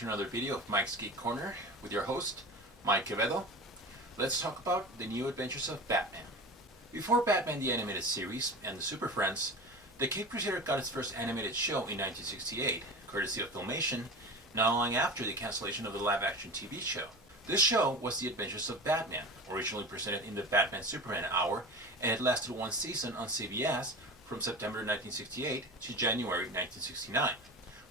to another video of Mike's Geek Corner with your host, Mike Quevedo. Let's talk about the new adventures of Batman. Before Batman the Animated Series and the Super Friends, the Cape Crusader got its first animated show in 1968, courtesy of Filmation, not long after the cancellation of the live-action TV show. This show was The Adventures of Batman, originally presented in the Batman-Superman Hour, and it lasted one season on CBS from September 1968 to January 1969.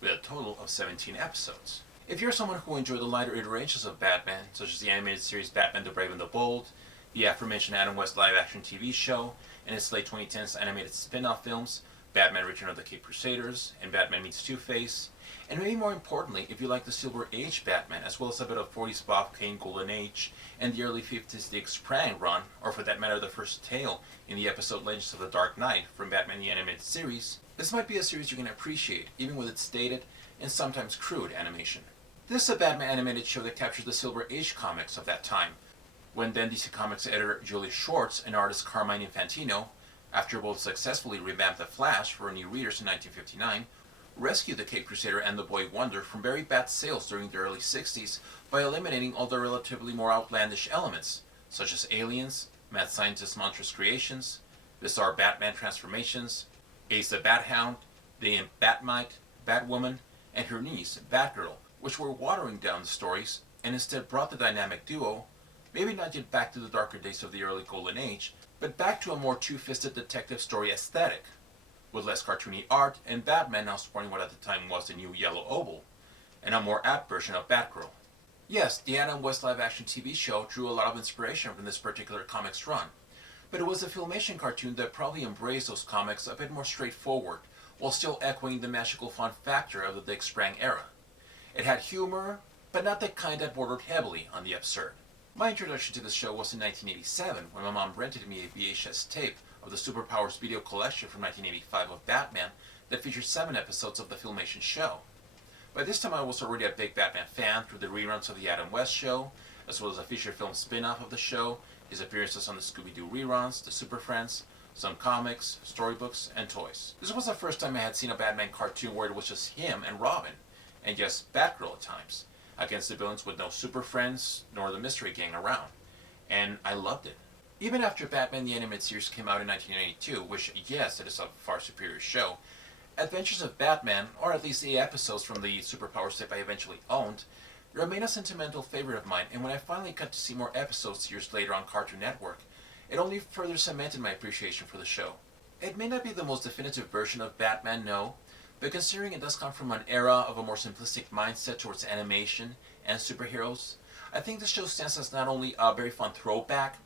With a total of 17 episodes. If you're someone who enjoyed the lighter iterations of Batman, such as the animated series Batman the Brave and the Bold, the aforementioned Adam West live-action TV show, and its late 2010s animated spin-off films, Batman Return of the Cape Crusaders, and Batman Meets Two-Face, and maybe more importantly, if you like the Silver Age Batman, as well as a bit of 40s Bob Kane Golden Age, and the early 50s Dick Sprang run, or for that matter the first tale in the episode Legends of the Dark Knight from Batman the Animated Series, this might be a series you can appreciate, even with its dated and sometimes crude animation. This is a Batman animated show that captures the Silver Age comics of that time, when then DC Comics editor Julie Schwartz and artist Carmine Infantino, after both successfully revamped The Flash for new readers in 1959, rescued the Cape Crusader and the Boy Wonder from very bad sales during the early 60s by eliminating all the relatively more outlandish elements, such as aliens, mad scientist monstrous creations, bizarre Batman transformations, Ace the Bat-Hound, the imp Bat-Mite, Batwoman, and her niece, Batgirl, which were watering down the stories, and instead brought the dynamic duo, maybe not yet back to the darker days of the early Golden Age, but back to a more two-fisted detective story aesthetic, with less cartoony art, and Batman now sporting what at the time was the new yellow oval, and a more apt version of Batgirl. Yes, the Adam West live-action TV show drew a lot of inspiration from this particular comics run, but it was the Filmation cartoon that probably embraced those comics a bit more straightforward, while still echoing the magical fun factor of the Dick Sprang era. It had humor, but not the kind that bordered heavily on the absurd. My introduction to the show was in 1987, when my mom rented me a VHS tape of the Superpowers video collection from 1985 of Batman that featured 7 episodes of the Filmation show. By this time I was already a big Batman fan through the reruns of the Adam West show, as well as a feature film spin-off of the show, his appearances on the Scooby-Doo reruns, the Super Friends, some comics, storybooks, and toys. This was the first time I had seen a Batman cartoon where it was just him and Robin, and yes, Batgirl at times, against the villains with no Super Friends nor the Mystery Gang around, and I loved it. Even after Batman the Animated Series came out in 1992, which, yes, it is a far superior show, Adventures of Batman, or at least the episodes from the Superpowers tape I eventually owned, remain a sentimental favorite of mine, and when I finally got to see more episodes years later on Cartoon Network, it only further cemented my appreciation for the show. It may not be the most definitive version of Batman, no, but considering it does come from an era of a more simplistic mindset towards animation and superheroes, I think the show stands as not only a very fun throwback,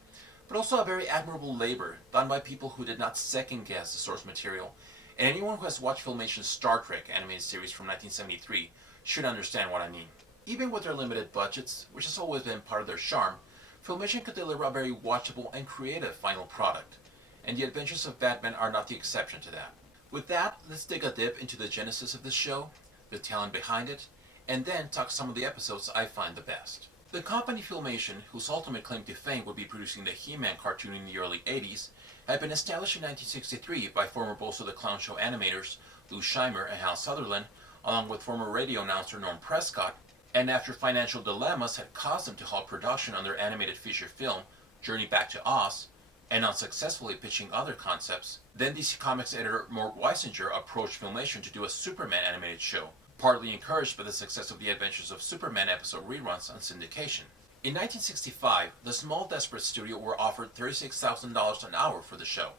but also a very admirable labor done by people who did not second-guess the source material, and anyone who has watched Filmation's Star Trek animated series from 1973 should understand what I mean. Even with their limited budgets, which has always been part of their charm, Filmation could deliver a very watchable and creative final product, and The Adventures of Batman are not the exception to that. With that, let's dig a dip into the genesis of this show, the talent behind it, and then talk some of the episodes I find the best. The company Filmation, whose ultimate claim to fame would be producing the He-Man cartoon in the early 80s, had been established in 1963 by former Bozo the Clown Show animators Lou Scheimer and Hal Sutherland, along with former radio announcer Norm Prescott, and after financial dilemmas had caused them to halt production on their animated feature film, Journey Back to Oz, and unsuccessfully pitching other concepts, then DC Comics editor Mort Weisinger approached Filmation to do a Superman animated show, partly encouraged by the success of the Adventures of Superman episode reruns on syndication. In 1965, the small desperate studio were offered $36,000 an hour for the show,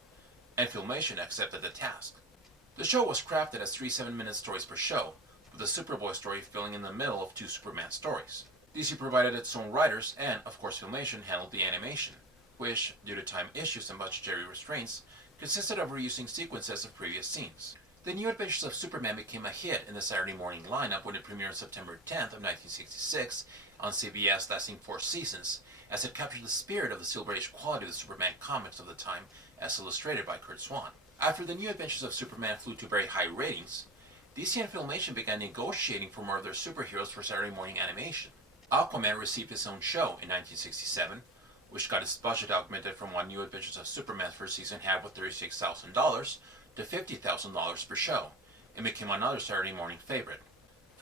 and Filmation accepted the task. The show was crafted as 3 7-minute stories per show, with the Superboy story filling in the middle of 2 Superman stories. DC provided its own writers, and, of course, Filmation handled the animation, which, due to time issues and budgetary restraints, consisted of reusing sequences of previous scenes. The New Adventures of Superman became a hit in the Saturday morning lineup when it premiered on September 10th of 1966 on CBS, lasting 4 seasons, as it captured the spirit of the Silver Age quality of the Superman comics of the time, as illustrated by Curt Swan. After the New Adventures of Superman flew to very high ratings, DC and Filmation began negotiating for more of their superheroes for Saturday morning animation. Aquaman received his own show in 1967, which got its budget augmented from what New Adventures of Superman's first season had with $36,000 to $50,000 per show, and became another Saturday morning favorite.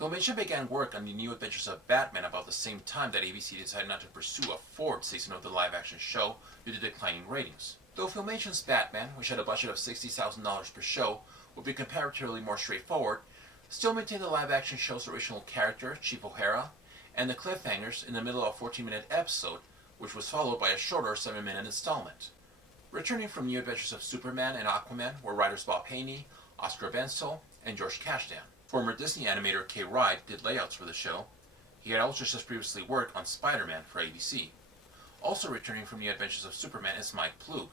Filmation began work on the New Adventures of Batman about the same time that ABC decided not to pursue a fourth season of the live-action show due to declining ratings. Though Filmation's Batman, which had a budget of $60,000 per show, would be comparatively more straightforward, still maintained the live-action show's original character, Chief O'Hara, and the cliffhangers in the middle of a 14-minute episode, which was followed by a shorter 7-minute installment. Returning from New Adventures of Superman and Aquaman were writers Bob Haney, Oscar Benzel, and George Kasdan. Former Disney animator Kay Wright did layouts for the show. He had also just previously worked on Spider-Man for ABC. Also returning from New Adventures of Superman is Mike Ploog,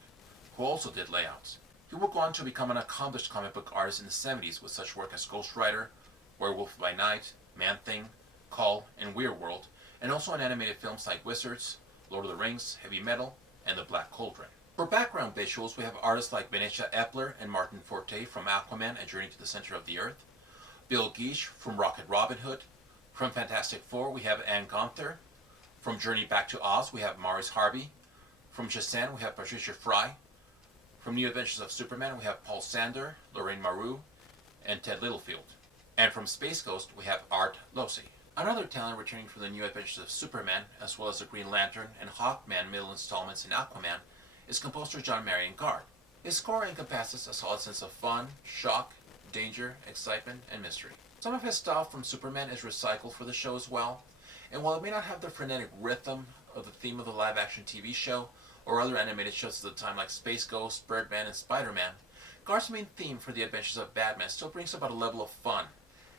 who also did layouts. He would go on to become an accomplished comic book artist in the 70s with such work as Ghost Rider, Werewolf by Night, Man-Thing, Call, and Weird World, and also in animated films like Wizards, Lord of the Rings, Heavy Metal, and The Black Cauldron. For background visuals, we have artists like Benicia Epler and Martin Forte from Aquaman and Journey to the Center of the Earth, Bill Geach from Rocket Robin Hood. From Fantastic Four, we have Ann Gunther. From Journey Back to Oz, we have Maurice Harvey. From Shazam, we have Patricia Fry. From New Adventures of Superman, we have Paul Sander, Lorraine Maru, and Ted Littlefield. And from Space Ghost, we have Art Losey. Another talent returning from the New Adventures of Superman, as well as the Green Lantern and Hawkman middle installments in Aquaman, is composer John Marion Guard. His score encompasses a solid sense of fun, shock, danger, excitement, and mystery. Some of his stuff from Superman is recycled for the show as well, and while it may not have the frenetic rhythm of the theme of the live-action TV show, or other animated shows of the time like Space Ghost, Birdman, and Spider-Man, Guard's main theme for the adventures of Batman still brings about a level of fun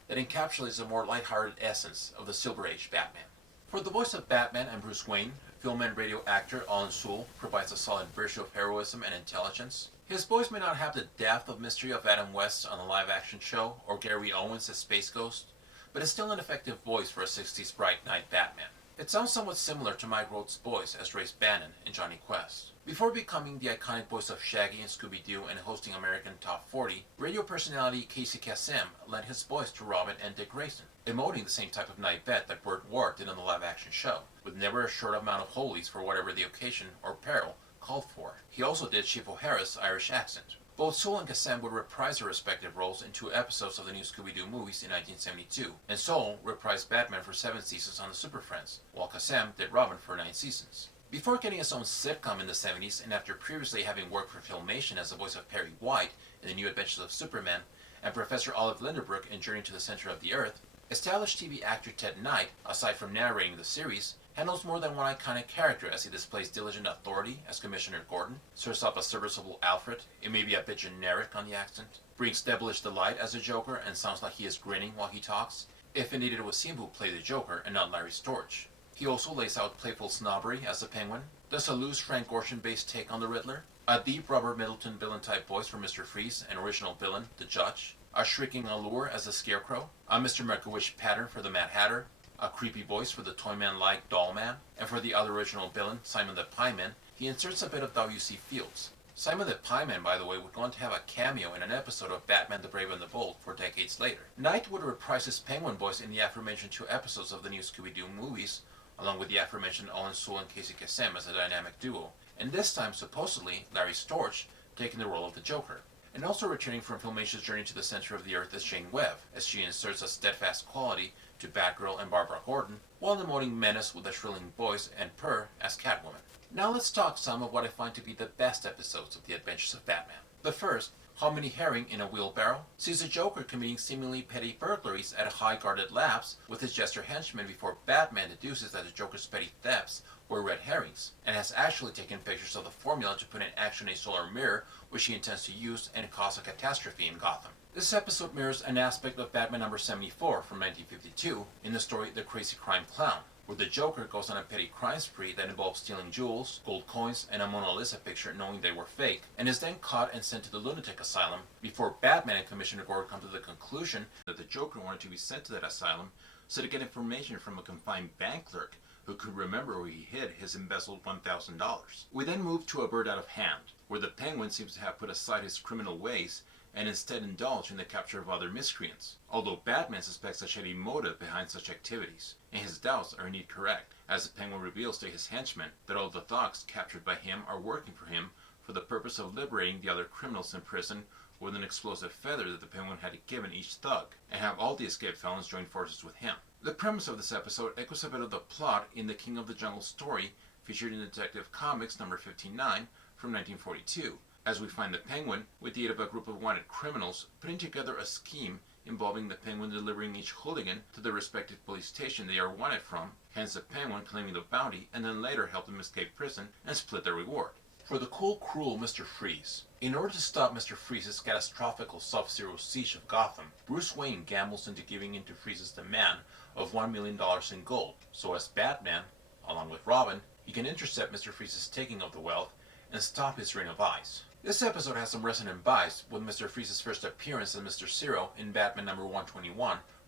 that encapsulates a more lighthearted essence of the Silver Age Batman. For the voice of Batman and Bruce Wayne, film and radio actor Olan Soule provides a solid version of heroism and intelligence. His voice may not have the depth of mystery of Adam West on the live-action show or Gary Owens as Space Ghost, but is still an effective voice for a 60s Bright Knight Batman. It sounds somewhat similar to Mike Roth's voice as Race Bannon in Johnny Quest. Before becoming the iconic voice of Shaggy in Scooby-Doo and hosting American Top 40, radio personality Casey Kasem lent his voice to Robin and Dick Grayson, emoting the same type of night vet that Burt Ward did on the live-action show, with never a short amount of holies for whatever the occasion or peril called for. He also did Chief O'Hara's Irish accent. Both Soule and Kasem would reprise their respective roles in 2 episodes of the new Scooby-Doo movies in 1972, and Soule reprised Batman for 7 seasons on the Super Friends, while Kasem did Robin for 9 seasons. Before getting his own sitcom in the 70s, and after previously having worked for Filmation as the voice of Perry White in The New Adventures of Superman, and Professor Olive Linderbrook in Journey to the Center of the Earth, established TV actor Ted Knight, aside from narrating the series, handles more than one iconic character as he displays diligent authority as Commissioner Gordon, serves up a serviceable Alfred, it may be a bit generic on the accent, brings devilish delight as a Joker and sounds like he is grinning while he talks, if indeed it was him who played the Joker and not Larry Storch. He also lays out playful snobbery as the Penguin, does a loose Frank Gorshin-based take on the Riddler, a deep Robert Middleton villain-type voice for Mr. Freeze and original villain, the Judge, a shrieking allure as the Scarecrow, a Mr. Merkowitz pattern for the Mad Hatter, a creepy voice for the Toyman-like Dollman, and for the other original villain, Simon the Pieman, he inserts a bit of W.C. Fields. Simon the Pieman, by the way, would go on to have a cameo in an episode of Batman the Brave and the Bold 4 decades later. Knight would reprise his Penguin voice in the aforementioned 2 episodes of the new Scooby-Doo movies, along with the aforementioned Olan Soule and Casey Kasem as a dynamic duo, and this time, supposedly, Larry Storch taking the role of the Joker. And also returning from Filmation's Journey to the Center of the Earth is Jane Webb, as she inserts a steadfast quality to Batgirl and Barbara Gordon, while emoting menace with a shrilling voice and purr as Catwoman. Now let's talk some of what I find to be the best episodes of The Adventures of Batman. The first, Hominy Herring in a Wheelbarrow, sees the Joker committing seemingly petty burglaries at a high-guarded labs with his jester henchmen before Batman deduces that the Joker's petty thefts were red herrings, and has actually taken pictures of the formula to put in action a solar mirror which he intends to use and cause a catastrophe in Gotham. This episode mirrors an aspect of Batman number 74 from 1952 in the story The Crazy Crime Clown, where the Joker goes on a petty crime spree that involves stealing jewels, gold coins, and a Mona Lisa picture knowing they were fake, and is then caught and sent to the lunatic asylum before Batman and Commissioner Gordon come to the conclusion that the Joker wanted to be sent to that asylum so to get information from a confined bank clerk who could remember where he hid his embezzled $1,000. We then move to A Bird Out of Hand, where the Penguin seems to have put aside his criminal ways and instead indulge in the capture of other miscreants, although Batman suspects a shady motive behind such activities, and his doubts are indeed correct, as the Penguin reveals to his henchmen that all the thugs captured by him are working for him for the purpose of liberating the other criminals in prison with an explosive feather that the Penguin had given each thug, and have all the escaped felons join forces with him. The premise of this episode echoes a bit of the plot in the King of the Jungle story featured in Detective Comics number 59 from 1942, as we find the Penguin, with the aid of a group of wanted criminals, putting together a scheme involving the Penguin delivering each hooligan to the respective police station they are wanted from, hence the Penguin claiming the bounty, and then later help them escape prison and split their reward. For the cool, cruel Mr. Freeze. In order to stop Mr. Freeze's catastrophical Sub-Zero siege of Gotham, Bruce Wayne gambles into giving in to Freeze's demand of $1 million in gold, so as Batman, along with Robin, he can intercept Mr. Freeze's taking of the wealth and stop his reign of ice. This episode has some resonant vibes with Mr. Freeze's first appearance as Mr. Zero in Batman number 121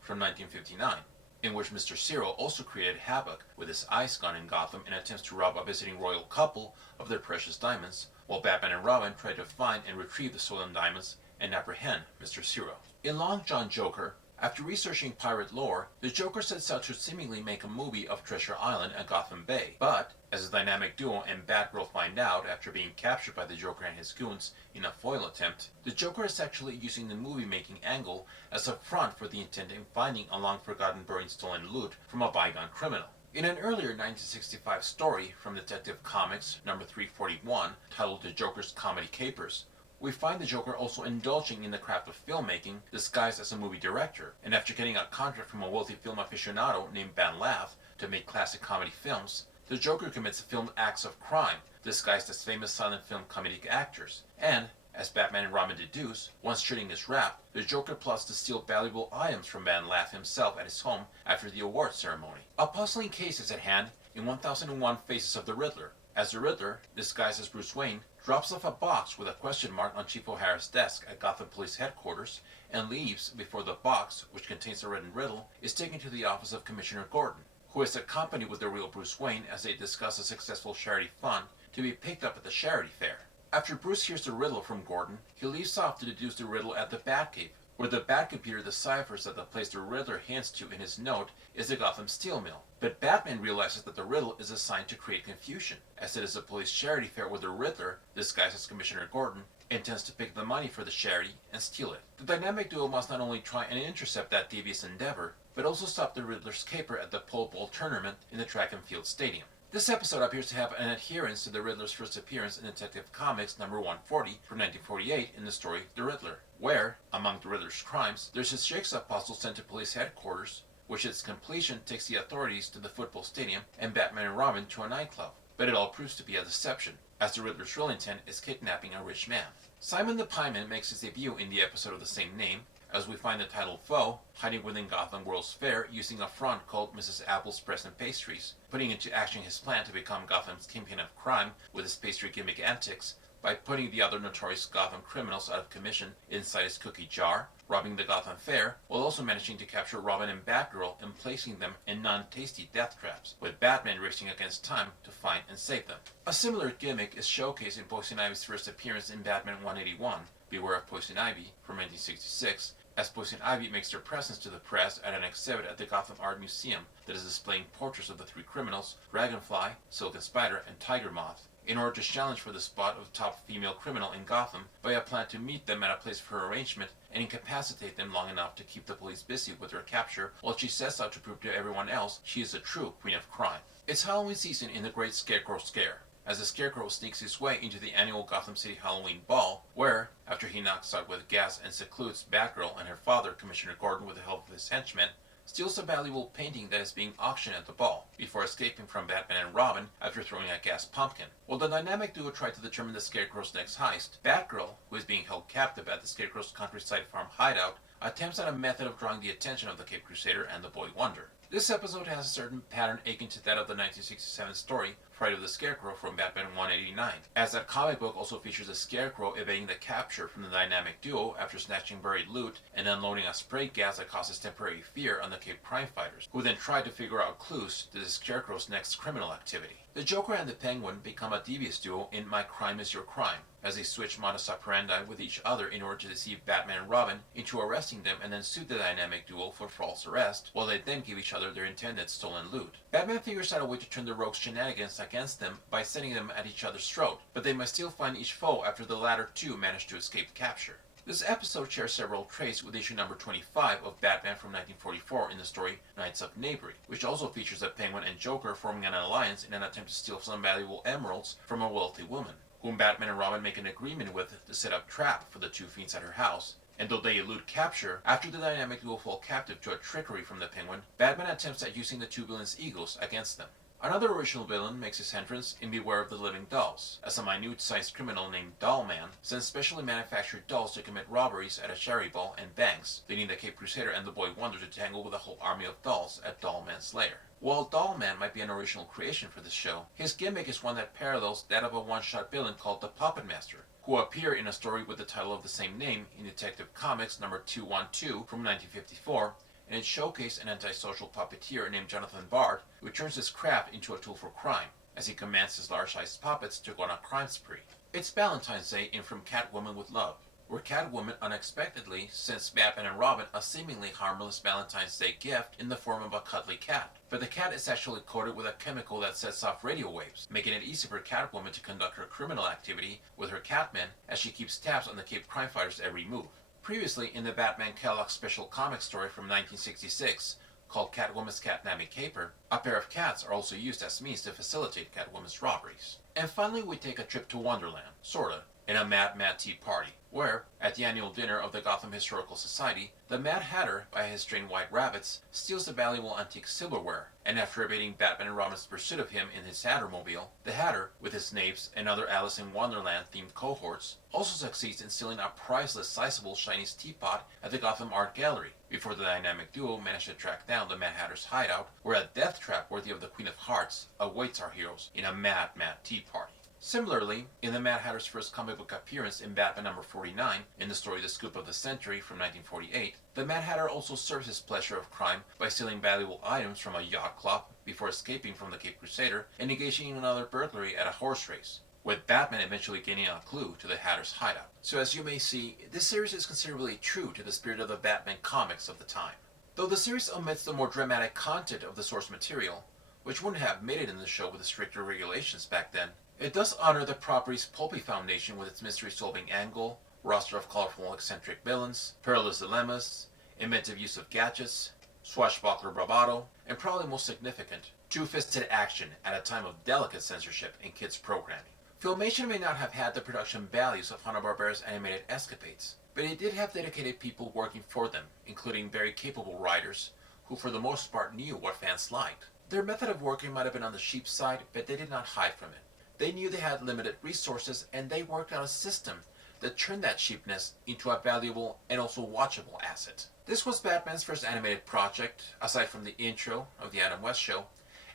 from 1959, in which Mr. Zero also created havoc with his ice gun in Gotham and attempts to rob a visiting royal couple of their precious diamonds, while Batman and Robin try to find and retrieve the stolen diamonds and apprehend Mr. Zero. In Long John Joker, after researching pirate lore, the Joker sets out to seemingly make a movie of Treasure Island and Gotham Bay, but, as the dynamic duo and Batgirl find out after being captured by the Joker and his goons in a foil attempt, the Joker is actually using the movie-making angle as a front for the intent in finding a long-forgotten buried stolen loot from a bygone criminal. In an earlier 1965 story from Detective Comics number 341, titled The Joker's Comedy Capers, we find the Joker also indulging in the craft of filmmaking disguised as a movie director, and after getting a contract from a wealthy film aficionado named Van Laff to make classic comedy films, the Joker commits filmed acts of crime disguised as famous silent film comedic actors, and, as Batman and Robin deduce, once shooting is wrapped, the Joker plots to steal valuable items from Van Laff himself at his home after the award ceremony. A puzzling case is at hand in 1001 Faces of the Riddler, as the Riddler, disguised as Bruce Wayne, drops off a box with a question mark on Chief O'Hara's desk at Gotham Police Headquarters and leaves before the box, which contains a written riddle, is taken to the office of Commissioner Gordon, who is accompanied with the real Bruce Wayne as they discuss a successful charity fund to be picked up at the charity fair. After Bruce hears the riddle from Gordon, he leaves off to deduce the riddle at the Batcave, where the Batcomputer deciphers that the place the Riddler hints to in his note is the Gotham Steel Mill. But Batman realizes that the riddle is assigned to create confusion, as it is a police charity fair where the Riddler, disguised as Commissioner Gordon, intends to pick the money for the charity and steal it. The dynamic duo must not only try and intercept that devious endeavor, but also stop the Riddler's caper at the pole vault tournament in the track and field stadium. This episode appears to have an adherence to the Riddler's first appearance in Detective Comics number 140 from 1948 in the story The Riddler, where, among the Riddler's crimes, there's his jigsaw puzzle sent to police headquarters, which at its completion takes the authorities to the football stadium and Batman and Robin to a nightclub. But it all proves to be a deception, as the Riddler's real intent is kidnapping a rich man. Simon the Pieman makes his debut in the episode of the same name, as we find the titled foe hiding within Gotham World's Fair using a front called Mrs. Apple's Present Pastries, putting into action his plan to become Gotham's kingpin of crime with his pastry gimmick antics by putting the other notorious Gotham criminals out of commission inside his cookie jar, robbing the Gotham Fair, while also managing to capture Robin and Batgirl and placing them in non-tasty death traps, with Batman racing against time to find and save them. A similar gimmick is showcased in Poison Ivy's first appearance in Batman 181, Beware of Poison Ivy, from 1966, as Poison Ivy makes their presence to the press at an exhibit at the Gotham Art Museum that is displaying portraits of the three criminals, Dragonfly, Silken Spider, and Tiger Moth, in order to challenge for the spot of the top female criminal in Gotham by a plan to meet them at a place for arrangement and incapacitate them long enough to keep the police busy with their capture while she sets out to prove to everyone else she is a true queen of crime. It's Halloween season in the Great Scarecrow Scare, as the Scarecrow sneaks his way into the annual Gotham City Halloween Ball, where, after he knocks out with gas and secludes Batgirl and her father, Commissioner Gordon, with the help of his henchmen, steals a valuable painting that is being auctioned at the ball, before escaping from Batman and Robin after throwing a gas pumpkin. While the dynamic duo try to determine the Scarecrow's next heist, Batgirl, who is being held captive at the Scarecrow's countryside farm hideout, attempts at a method of drawing the attention of the Cape Crusader and the Boy Wonder. This episode has a certain pattern akin to that of the 1967 story Fright of the Scarecrow from Batman 189, as that comic book also features a Scarecrow evading the capture from the dynamic duo after snatching buried loot and unloading a spray gas that causes temporary fear on the Cape crime fighters, who then try to figure out clues to the Scarecrow's next criminal activity. The Joker and the Penguin become a devious duo in My Crime Is Your Crime, as they switch modus operandi with each other in order to deceive Batman and Robin into arresting them and then sue the dynamic duo for false arrest, while they then give each other their intended stolen loot. Batman figures out a way to turn the rogues' shenanigans against them by sending them at each other's throat, but they must still find each foe after the latter two manage to escape capture. This episode shares several traits with issue number 25 of Batman from 1944 in the story Knights of Knavery, which also features the Penguin and Joker forming an alliance in an attempt to steal some valuable emeralds from a wealthy woman, whom Batman and Robin make an agreement with to set up trap for the two fiends at her house. And though they elude capture, after the dynamic duo fall captive to a trickery from the Penguin, Batman attempts at using the two villains' egos against them. Another original villain makes his entrance in Beware of the Living Dolls, as a minute-sized criminal named Dollman sends specially manufactured dolls to commit robberies at a charity ball and banks, leading the Cape Crusader and the Boy Wonder to tangle with a whole army of dolls at Dollman's lair. While Dollman might be an original creation for this show, his gimmick is one that parallels that of a one-shot villain called the Puppet Master, who appear in a story with the title of the same name in Detective Comics number 212 from 1954, and it showcased an antisocial puppeteer named Jonathan Bard who turns his craft into a tool for crime, as he commands his large-sized puppets to go on a crime spree. It's Valentine's Day in From Catwoman with Love, where Catwoman unexpectedly sends Batman and Robin a seemingly harmless Valentine's Day gift in the form of a cuddly cat. But the cat is actually coated with a chemical that sets off radio waves, making it easy for Catwoman to conduct her criminal activity with her Catmen as she keeps tabs on the Cape crime fighters' every move. Previously, in the Batman Kellogg special comic story from 1966, called Catwoman's Catnammy Caper, a pair of cats are also used as means to facilitate Catwoman's robberies. And finally, we take a trip to Wonderland, sorta, in a Mad Tea Party, where, at the annual dinner of the Gotham Historical Society, the Mad Hatter, by his trained white rabbits, steals the valuable antique silverware, and after evading Batman and Robin's pursuit of him in his Hattermobile, the Hatter, with his knaves and other Alice in Wonderland-themed cohorts, also succeeds in stealing a priceless sizable Chinese teapot at the Gotham Art Gallery, before the dynamic duo manage to track down the Mad Hatter's hideout, where a death trap worthy of the Queen of Hearts awaits our heroes in a Mad Tea Party. Similarly, in the Mad Hatter's first comic book appearance in Batman number 49, in the story The Scoop of the Century from 1948, the Mad Hatter also serves his pleasure of crime by stealing valuable items from a yacht club before escaping from the Cape Crusader and engaging in another burglary at a horse race, with Batman eventually gaining a clue to the Hatter's hideout. So as you may see, this series is considerably true to the spirit of the Batman comics of the time. Though the series omits the more dramatic content of the source material, which wouldn't have made it in the show with the stricter regulations back then, it does honor the property's pulpy foundation with its mystery-solving angle, roster of colorful eccentric villains, perilous dilemmas, inventive use of gadgets, swashbuckler bravado, and probably most significant, two-fisted action at a time of delicate censorship in kids' programming. Filmation may not have had the production values of Hanna-Barbera's animated escapades, but it did have dedicated people working for them, including very capable writers, who for the most part knew what fans liked. Their method of working might have been on the cheap side, but they did not hide from it. They knew they had limited resources, and they worked out a system that turned that cheapness into a valuable and also watchable asset. This was Batman's first animated project, aside from the intro of the Adam West Show,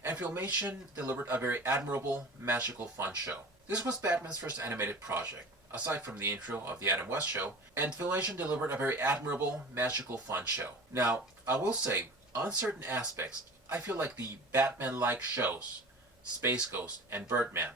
and Filmation delivered a very admirable, magical, fun show. This was Batman's first animated project, aside from the intro of the Adam West Show, and Filmation delivered a very admirable, magical, fun show. Now, I will say, on certain aspects, I feel like the Batman-like shows, Space Ghost and Birdman,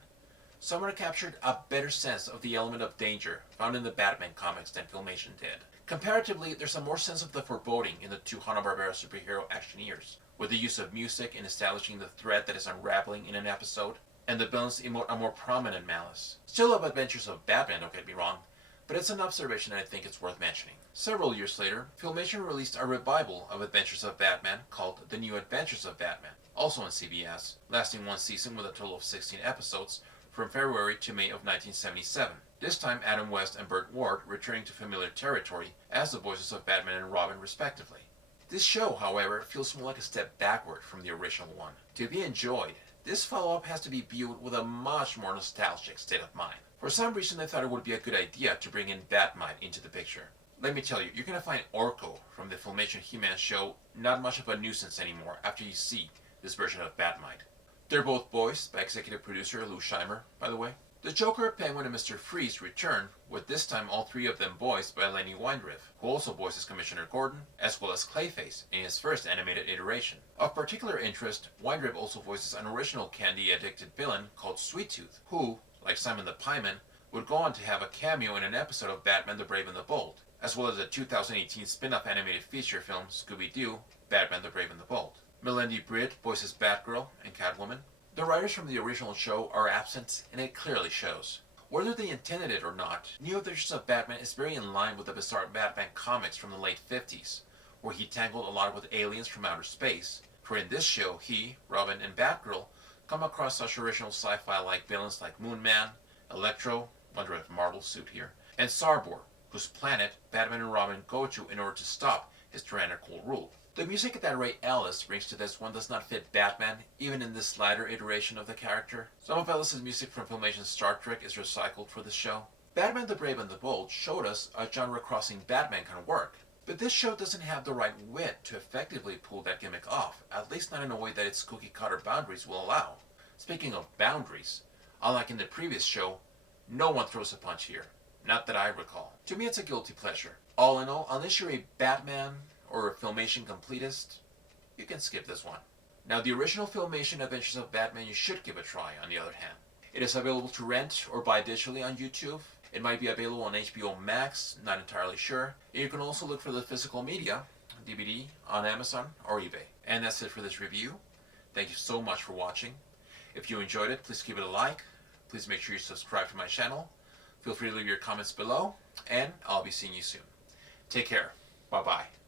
somewhat captured a better sense of the element of danger found in the Batman comics than Filmation did. Comparatively, there's a more sense of the foreboding in the two Hanna-Barbera superhero actioneers, with the use of music in establishing the thread that is unraveling in an episode, and the villains emote a more prominent malice. Still love Adventures of Batman, don't get me wrong, but it's an observation that I think it's worth mentioning. Several years later, Filmation released a revival of Adventures of Batman called The New Adventures of Batman, also on CBS, lasting one season with a total of 16 episodes, from February to May of 1977. This time Adam West and Burt Ward returning to familiar territory as the voices of Batman and Robin respectively. This show, however, feels more like a step backward from the original one. To be enjoyed, this follow-up has to be viewed with a much more nostalgic state of mind. For some reason I thought it would be a good idea to bring in Bat-Mite into the picture. Let me tell you, you're gonna find Orko from the Filmation He-Man show not much of a nuisance anymore after you see this version of Bat-Mite. They're both voiced by executive producer Lou Scheimer, by the way. The Joker, Penguin, and Mr. Freeze return, with this time all three of them voiced by Lenny Weinriff, who also voices Commissioner Gordon, as well as Clayface in his first animated iteration. Of particular interest, Weinriff also voices an original candy-addicted villain called Sweet Tooth, who, like Simon the Pieman, would go on to have a cameo in an episode of Batman the Brave and the Bold, as well as a 2018 spin-off animated feature film, Scooby-Doo, Batman the Brave and the Bold. Melendi Britt voices Batgirl and Catwoman. The writers from the original show are absent, and it clearly shows. Whether they intended it or not, New Adventures of Batman is very in line with the bizarre Batman comics from the late 50s, where he tangled a lot with aliens from outer space, for in this show he, Robin, and Batgirl come across such original sci-fi like villains like Moon Man, Electro, wonder if Marvel suit here, and Sarbor, whose planet Batman and Robin go to in order to stop his tyrannical rule. The music that Ray Ellis brings to this one does not fit Batman, even in this latter iteration of the character. Some of Ellis' music from Filmation's Star Trek is recycled for the show. Batman the Brave and the Bold showed us a genre-crossing Batman can work, but this show doesn't have the right wit to effectively pull that gimmick off, at least not in a way that its cookie-cutter boundaries will allow. Speaking of boundaries, unlike in the previous show, no one throws a punch here. Not that I recall. To me, it's a guilty pleasure. All in all, unless you're a Batman or a Filmation completist, you can skip this one. Now, the original Filmation Adventures of Batman you should give a try, on the other hand. It is available to rent or buy digitally on YouTube. It might be available on HBO Max, not entirely sure. You can also look for the physical media, DVD, on Amazon or eBay. And that's it for this review. Thank you so much for watching. If you enjoyed it, please give it a like. Please make sure you subscribe to my channel. Feel free to leave your comments below, and I'll be seeing you soon. Take care. Bye-bye.